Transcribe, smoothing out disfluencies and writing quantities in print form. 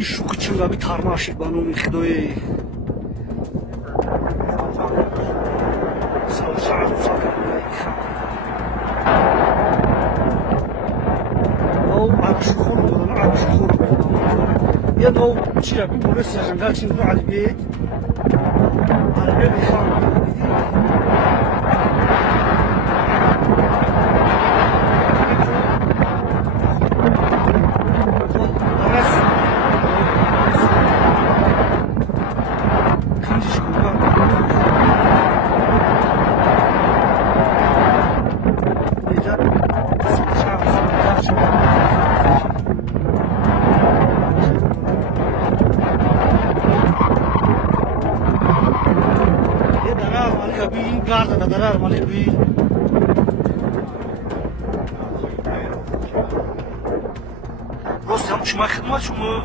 شوکچیم و بی ترماشی بانومی خدای سال شعب ساکن او عرش خور بودن عرش خور بودن یه دو چیه بی بورس جنگل چین رو علی بیت علی بیت خانم Garda da darar mali bi Rus hem şuma xidmat şumu